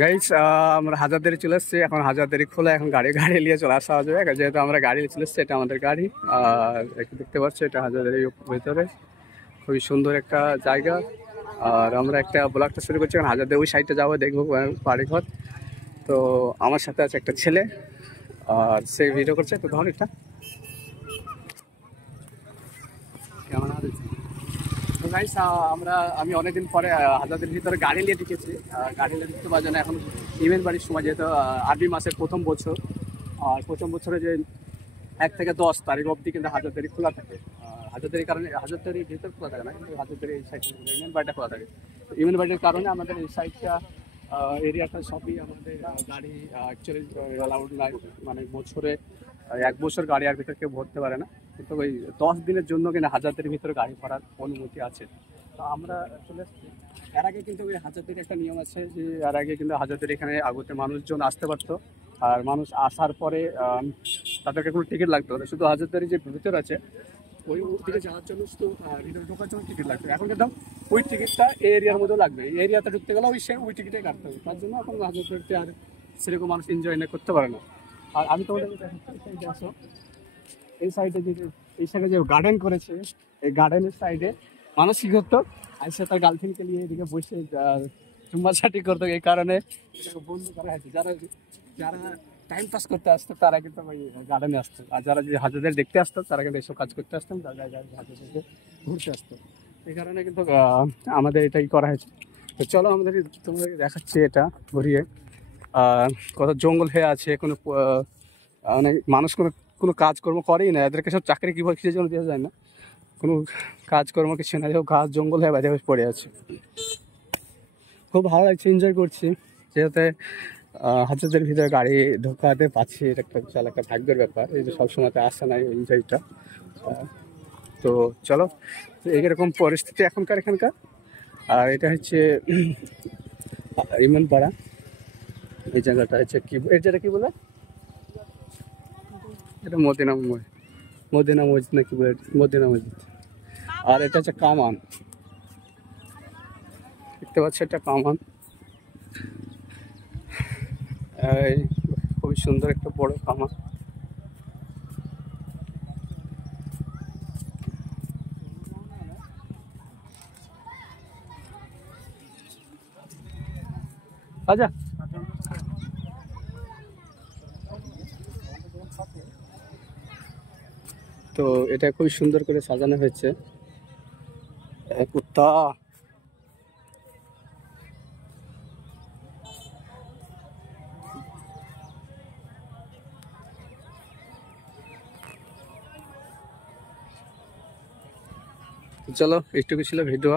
Guys, আমরা হাজারদারি চলে এসেছি। এখন হাজারদারি খোলা, এখন গাড়ি গাড়ি নিয়ে চলে আসা যাবে। যেহেতু আমরা গাড়ি নিয়ে চলে এসেছি, এটা আমাদের গাড়ি। আর একটু দেখতে পাচ্ছি, এটা হাজারদারি ভিতরে খুবই সুন্দর একটা জায়গা। আর আমরা একটা ব্লগটা শুরু করছি, এখন হাজারদারি ওই সাইডে যাবো, দেখবো বাড়িঘর। তো আমার সাথে আছে একটা ছেলে, আর সে ভিডিও করছে। তো ধর এটা কেমন আছে। তো গাইস, আমি অনেকদিন পরে হাজারদের ভিতরে গাড়ি নিয়ে ঢুকেছি। গাড়ি নিয়ে ঢুকতে পারার জন্য এখন ইমেন বাড়ির সময়, যেহেতু আরবি মাসের প্রথম বছর। আর প্রথম বছরে যে 1 থেকে 10 তারিখ অবধি কিন্তু হাজারদারি খোলা থাকে। হাজারদারির কারণে হাজারদারির ভিতর খোলা থাকে না, কিন্তু হাজারদারি এই সাইড ইমেন বাড়িটা খোলা থাকে। তো ইমেন বাড়ির কারণে আমাদের এই সাইডটা এরিয়াটা সবই আমাদের গাড়ি অ্যাকচুয়ালি অ্যালাউড নাই। মানে বছরে 1 বছর গাড়ি আর ভিতরে কেউ ভরতে পারে না। কিন্তু ওই 10 দিনের জন্য কিন্তু হাজারদারির ভিতরে গাড়ি ভরার অনুমতি আছে। তো আমরা চলে এসেছি। এর আগে কিন্তু ওই হাজারদারির একটা নিয়ম আছে যে এর আগে কিন্তু হাজারদারি এখানে আগতে মানুষজন আসতে পারতো। আর মানুষ আসার পরে তাদেরকে কোনো টিকিট লাগতো না। শুধু হাজারদারি যে ভিতর আছে ওই দিকে যাওয়ার জন্য শুধু ভিতরে ঢোকার জন্য টিকিট লাগতো। এখন কিন্তু ওই টিকিটটা এই এরিয়ার মধ্যেও লাগবে। এই এরিয়াতে ঢুকতে গেলে ওই টিকিটে কাটতে হবে। তার জন্য এখন হাজারদারিতে আর সেরকম মানুষ এনজয় না করতে পারে না। আর আমি তোমাদের আসো, এই সাইডে এই সাইডে যে গার্ডেন করেছে, এই গার্ডেনের সাইডে মানুষ কি করতো, আইসে তার গার্লফ্রেন্ডকে নিয়ে এদিকে বসে চুম্বাচাটি করতো। এই কারণে এটাকে বন্ধ করা হয়েছে। যারা যারা টাইম পাস করতে আসতো তারা কিন্তু ওই গার্ডেনে আসতো। আর যারা যে হাজারদের দেখতে আসতো তারা কিন্তু এইসব কাজ করতে আসতাম, হাজারদেরকে ঘুরতে আসতো। এই কারণে কিন্তু আমাদের এটাই করা হয়েছে। তো চলো তোমাদেরকে দেখাচ্ছি এটা ঘুরিয়ে। কত জঙ্গল হয়ে আছে, কোনো মানে মানুষ কোনো কোনো কাজকর্ম করেই না। এদেরকে সব চাকরি কীভাবে কিসের জন্য দেওয়া যায় না, কোনো কাজকর্ম কিছু না, যেহেতু গাছ জঙ্গল হয়ে বাইরে পড়ে আছে। খুব ভালো লাগছে, এনজয় করছি। যেহেতু হাজারদের ভিতরে গাড়ি ঢোকাতে পাচ্ছি, এটা একটা বিশাল একটা ভাগ্যের ব্যাপার। এই যে সবসময়তে আসে না এই এনজয়টা। তো চলো, এইরকম পরিস্থিতি এখনকার এখানকার। আর এটা হচ্ছে ইমনপাড়া। এই জায়গাটা হচ্ছে কি, এর জায়গা কি বলে, এটা মদিনা মসজিদ না কি বলে, মদিনা মসজিদ। আর এটা হচ্ছে কামান, দেখতে পাচ্ছি এটা কামান। এই খুবই সুন্দর একটা বড় কামান। আচ্ছা, তো এটা খুবই সুন্দর করে সাজানো হয়েছে। কুত্তা, চলো এইটুকু ছিল ভিডিও।